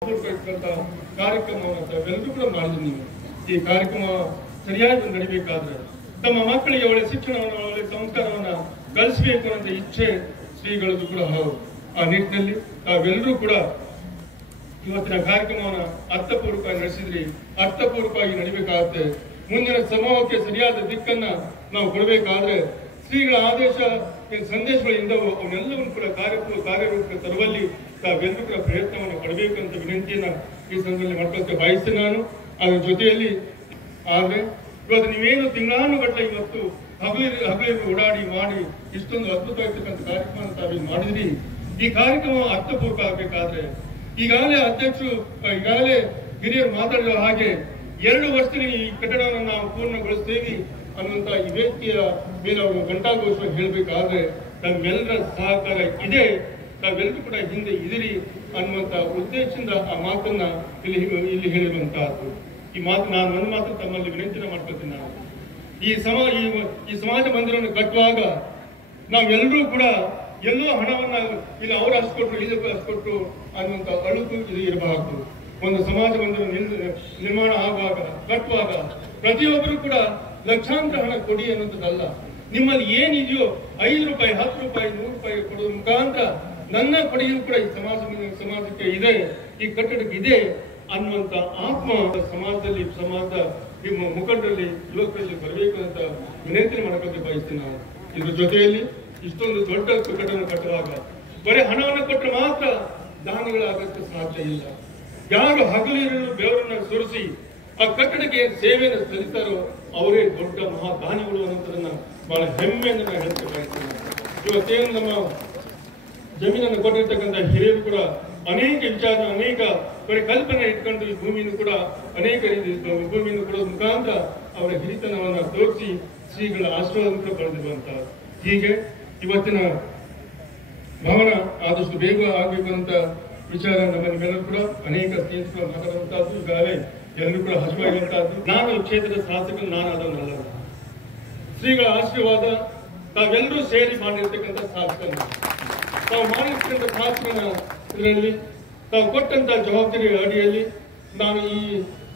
ಕಾರ್ಯಕ್ರಮವನ್ನು ತಾವೆಲ್ಲರೂ ಕೂಡ ಮಾಡಿದ್ರಿ. ನೀವು ಈ ಕಾರ್ಯಕ್ರಮ ಸರಿಯಾಗಿ ನಡಿಬೇಕಾದ್ರೆ ತಮ್ಮ ಮಕ್ಕಳಿಗೆ ಒಳ್ಳೆ ಶಿಕ್ಷಣವನ್ನು ಒಳ್ಳೆ ಸಂಸ್ಕಾರವನ್ನ ಕಲಿಸಬೇಕು ಅನ್ನೋ ಇಚ್ಛೆ ಶ್ರೀಗಳದ್ದು ಕೂಡ ಹೌದು. ಆ ನಿಟ್ಟಿನಲ್ಲಿ ತಾವೆಲ್ಲರೂ ಕೂಡ ಇವತ್ತಿನ ಕಾರ್ಯಕ್ರಮವನ್ನು ಅರ್ಥಪೂರ್ವಕವಾಗಿ ನಡೆಸಿದ್ರಿ. ಅರ್ಥಪೂರ್ವಕವಾಗಿ ನಡಿಬೇಕಾಗುತ್ತೆ. ಮುಂದಿನ ಸಮೂಹಕ್ಕೆ ಸರಿಯಾದ ದಿಕ್ಕನ್ನ ನಾವು ಕೊಡಬೇಕಾದ್ರೆ ಶ್ರೀಗಳ ಆದೇಶ ಸಂದೇಶಗಳಿಂದ ಅವನ್ನೆಲ್ಲವನ್ನು ಕೂಡ ಕಾರ್ಯರೂಪಕ್ಕೆ ತರುವಲ್ಲಿ ತಾವೆಲ್ಲರೂ ಕೂಡ ಪ್ರಯತ್ನವನ್ನು ಪಡಬೇಕಂತ ವಿನಂತಿಯನ್ನ ಈ ಸಂದರ್ಭದಲ್ಲಿ ಮಾಡ್ಕೊಳ್ತಾ ಬಯಸ್ತೇನೆ ನಾನು. ಅದರ ಜೊತೆಯಲ್ಲಿ ಆದ್ರೆ ಇವತ್ತು ನೀವೇನು ತಿಂಗಳಾನುಗಟ್ಟಲೆ ಇವತ್ತು ಹಗಲಿರು ಓಡಾಡಿ ಮಾಡಿ ಇಷ್ಟೊಂದು ಅದ್ಭುತವಾಗಿರ್ತಕ್ಕಂಥ ಕಾರ್ಯಕ್ರಮ ತಾವು ಮಾಡಿದ್ರಿ. ಈ ಕಾರ್ಯಕ್ರಮ ಅರ್ಥಪೂರ್ವಕ ಆಗಬೇಕಾದ್ರೆ ಈಗಾಗಲೇ ಈಗಾಗಲೇ ಹಿರಿಯರು ಮಾತಾಡಿದ ಹಾಗೆ 2 ವರ್ಷದಲ್ಲಿ ಈ ಕಟ್ಟಡವನ್ನು ನಾವು ಪೂರ್ಣಗೊಳಿಸ್ತೇವೆ ಅನ್ನುವಂತ ಈ ವೇದಿಕೆಯ ಮೇಲೆ ಅವರು ಘಂಟಾಘೋಷವಾಗಿ ಹೇಳಬೇಕಾದ್ರೆ ತಮ್ಮೆಲ್ಲರ ಸಹಕಾರ ಇದೆ, ತಾವೆಲ್ಲರೂ ಕೂಡ ಹಿಂದೆ ಇದಿರಿ ಅನ್ನುವಂತ ಉದ್ದೇಶದಿಂದ ಆ ಮಾತನ್ನ ಇಲ್ಲಿ ಹೇಳಿರುವಂತಹದ್ದು. ಈ ಮಾತು ನಾನು ಒಂದು ಮಾತ್ರ ತಮ್ಮಲ್ಲಿ ವಿನಂತಿನ ಮಾಡ್ಕೊಳ್ತೀನಿ. ನಾನು ಈ ಸಮಾಜ ಮಂದಿರವನ್ನು ಕಟ್ಟುವಾಗ ನಾವೆಲ್ಲರೂ ಕೂಡ ಎಲ್ಲೋ ಹಣವನ್ನ ಇಲ್ಲಿ ಅವರು ಅಷ್ಟು ಕೊಟ್ಟರು ಇದಕ್ಕೂ ಅಷ್ಟು ಕೊಟ್ಟರು ಅನ್ನುವಂತ ಅಳುಕು ಇದು ಇರಬಾರದು. ಒಂದು ಸಮಾಜ ಮಂದಿರ ನಿರ್ಮಾಣ ಆಗುವಾಗ ಕಟ್ಟುವಾಗ ಪ್ರತಿಯೊಬ್ಬರು ಕೂಡ ಲಕ್ಷಾಂತರ ಹಣ ಕೊಡಿ ಅನ್ನುವಂಥದ್ದಲ್ಲ. ನಿಮ್ಮಲ್ಲಿ ಏನಿದೆಯೋ 5 ರೂಪಾಯಿ 10 ರೂಪಾಯಿ 100 ರೂಪಾಯಿ ಕೊಡುವ ಮುಖಾಂತರ ನನ್ನ ಕೊಡುಗೆಯೂ ಕೂಡ ಈ ಸಮಾಜಕ್ಕೆ ಇದೆ, ಈ ಕಟ್ಟಡಕ್ಕೆ ಇದೆ ಅನ್ನುವಂತ ಆತ್ಮ ಸಮಾಜದ ಮುಖಂಡರಲ್ಲಿ ಯುವಕರಲ್ಲಿ ಬರಬೇಕು ಅಂತ ವಿನಂತಿ ಮಾಡಕ್ಕೆ ಬಯಸ್ತೀನಿ ನಾನು. ಇದ್ರ ಜೊತೆಯಲ್ಲಿ ಇಷ್ಟೊಂದು ದೊಡ್ಡ ಕಟ್ಟಡವನ್ನು ಕಟ್ಟುವಾಗ ಬರೀ ಹಣವನ್ನು ಕೊಟ್ಟರೆ ಮಾತ್ರ ದಾನಿಗಳಾಗಕ್ಕೆ ಸಾಧ್ಯ ಇಲ್ಲ. ಯಾರು ಹಗಲಿರಲು ಬೆವರನ್ನ ಸುರಿಸಿ ಆ ಕಟ್ಟಡಕ್ಕೆ ಸೇವೆಯನ್ನು ಸಲ್ಲಿಸ್ತಾರೋ ಅವರೇ ದೊಡ್ಡ ಮಹಾದಾನಿಗಳು ಅನ್ನೋದನ್ನ ಬಹಳ ಹೆಮ್ಮೆಯಿಂದ ನಾನು ಹೇಳ್ತಾ ಬಯಸ್ತೇನೆ. ಇವತ್ತೇನು ನಮ್ಮ ಜಮೀನನ್ನು ಕೊಟ್ಟಿರ್ತಕ್ಕಂಥ ಹಿರಿಯರು ಕೂಡ ಅನೇಕ ವಿಚಾರ ಅನೇಕ ಬರೀ ಕಲ್ಪನೆ ಇಟ್ಕೊಂಡು ಈ ಭೂಮಿಯನ್ನು ಕೂಡ ಅನೇಕ ರೀತಿ ಭೂಮಿಯನ್ನು ಕೊಡೋದ ಮುಖಾಂತರ ಅವರ ಹಿರಿತನವನ್ನು ತೋರಿಸಿ ಶ್ರೀಗಳ ಆಶೀರ್ವಾದ ಕೂಡ ಪಡೆದಿರುವಂತಹ. ಹೀಗೆ ಇವತ್ತಿನ ಭವನ ಆದಷ್ಟು ಬೇಗ ಆಗಬೇಕು ಅಂತ ವಿಚಾರ ನಮ್ಮೆಲ್ಲರೂ ಕೂಡ ಅನೇಕ ಸ್ನೇಹಿತರು ಮಾತಾಡುವಂತಹದ್ದು. ಈಗಾಗಲೇ ಎಲ್ಲರೂ ಕೂಡ ಹಸಿವಾಗಿರುವಂತಹದ್ದು. ನಾನು ಕ್ಷೇತ್ರದ ಶಾಸಕರು ನಾನು ಅದನ್ನಲ್ಲ. ಶ್ರೀಗಳ ಆಶೀರ್ವಾದ ತಾವೆಲ್ಲರೂ ಸೇರಿ ಮಾಡಿರ್ತಕ್ಕಂಥ ಶಾಸಕನ ತಾವು ಮಾಡಿರ್ತಕ್ಕಂಥ ಶಾಸಕನ ಇದರಲ್ಲಿ ತಾವು ಕೊಟ್ಟಂತ ಜವಾಬ್ದಾರಿ ಅಡಿಯಲ್ಲಿ ನಾನು ಈ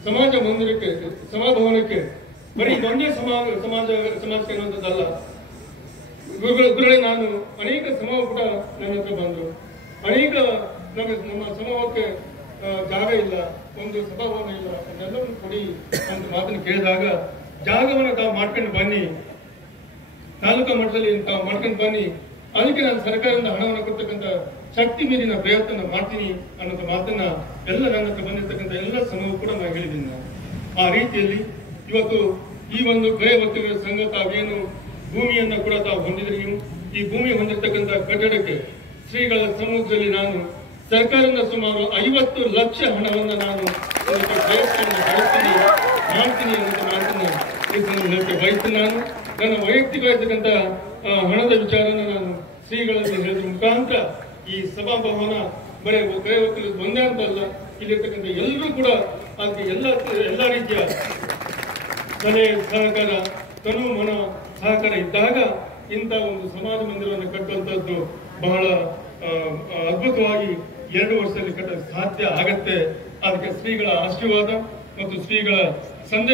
ಸಮಾಜ ಮಂದಿರಕ್ಕೆ ಸಮಾಭವನಕ್ಕೆ ಬರೀ ಒಂದೇ ಸಮಾಜಕ್ಕೆ ಅನ್ನುವಂಥದ್ದಲ್ಲ. ಗುರುಗಳೇ ನಾನು ಅನೇಕ ಸಮೂಹ ಕೂಡ ನನ್ನ ಹತ್ರ ಬಂದರು. ಅನೇಕ ನಮ್ಮ ಸಮೂಹಕ್ಕೆ ಜಾಗ ಇಲ್ಲ, ಒಂದು ಸಭಾಭವನ ಇಲ್ಲ, ಅದನ್ನೆಲ್ಲವನ್ನು ಕೊಡಿ ಅಂತ ಮಾತನ್ನು ಕೇಳಿದಾಗ ಜಾಗವನ್ನು ತಾವು ಮಾಡ್ಕೊಂಡು ಬನ್ನಿ, ತಾಲೂಕಾ ಮಟ್ಟದಲ್ಲಿ ತಾವು ಮಾಡ್ಕೊಂಡು ಬನ್ನಿ, ಅದಕ್ಕೆ ನಾನು ಸರ್ಕಾರದಿಂದ ಹಣವನ್ನು ಕೊಡ್ತಕ್ಕಂಥ ಶಕ್ತಿ ಮೀರಿನ ಪ್ರಯತ್ನ ಮಾಡ್ತೀನಿ ಅನ್ನೋ ಮಾತನ್ನ ಎಲ್ಲ ನನ್ನ ಹತ್ರ ಬಂದಿರ್ತಕ್ಕಂಥ ಎಲ್ಲ ಸಮೂಹ ಕೂಡ ನಾನು ಹೇಳಿದ್ದೀನಿ. ನಾನು ಆ ರೀತಿಯಲ್ಲಿ ಇವತ್ತು ಈ ಒಂದು ಕರೆ ವರ್ತುಗಳ ಸಂಘ ತಾವೇನು ಭೂಮಿಯನ್ನ ಕೂಡ ತಾವು ಹೊಂದಿದ್ರಿ. ಈ ಭೂಮಿ ಹೊಂದಿರತಕ್ಕಂಥ ಕಟ್ಟಡಕ್ಕೆ ಶ್ರೀಗಳ ಸಮ್ಮುಖದಲ್ಲಿ ನಾನು ಸರ್ಕಾರದಿಂದ ಸುಮಾರು 50 ಲಕ್ಷ ಹಣವನ್ನು ನಾನು ಮಾಡ್ತೀನಿ ಅನ್ನೋ ಮಾತನ್ನ ಹೇಳಕ್ಕೆ ಬಯಸ್ತೀನಿ. ನಾನು ನನ್ನ ವೈಯಕ್ತಿಕವಾಗಿರ್ತಕ್ಕಂಥ ಹಣದ ವಿಚಾರನ ನಾನು ಶ್ರೀಗಳಲ್ಲಿ ಹೇಳಿದ್ರ ಮುಖಾಂತರ ಈ ಸಭಾಭವನ ಬರೀ ಕರೆ ವರ್ತುಗಳು ಒಂದೇ ಅಂತಲ್ಲ, ಇಲ್ಲಿರ್ತಕ್ಕಂಥ ಎಲ್ಲರೂ ಕೂಡ ಅದಕ್ಕೆ ಎಲ್ಲ ರೀತಿಯ ಸಲಹೆ ಸಹಕಾರ ತನು ಮನ ಸಹಕಾರ ಇದ್ದಾಗ ಇಂಥ ಒಂದು ಸಮಾಜ ಮಂದಿರವನ್ನು ಕಟ್ಟುವಂಥದ್ದು ಬಹಳ ಅದ್ಭುತವಾಗಿ 2 ವರ್ಷದಲ್ಲಿ ಕಟ್ಟಲು ಸಾಧ್ಯ ಆಗತ್ತೆ. ಅದಕ್ಕೆ ಶ್ರೀಗಳ ಆಶೀರ್ವಾದ ಮತ್ತು ಶ್ರೀಗಳ ಸಂದೇಶ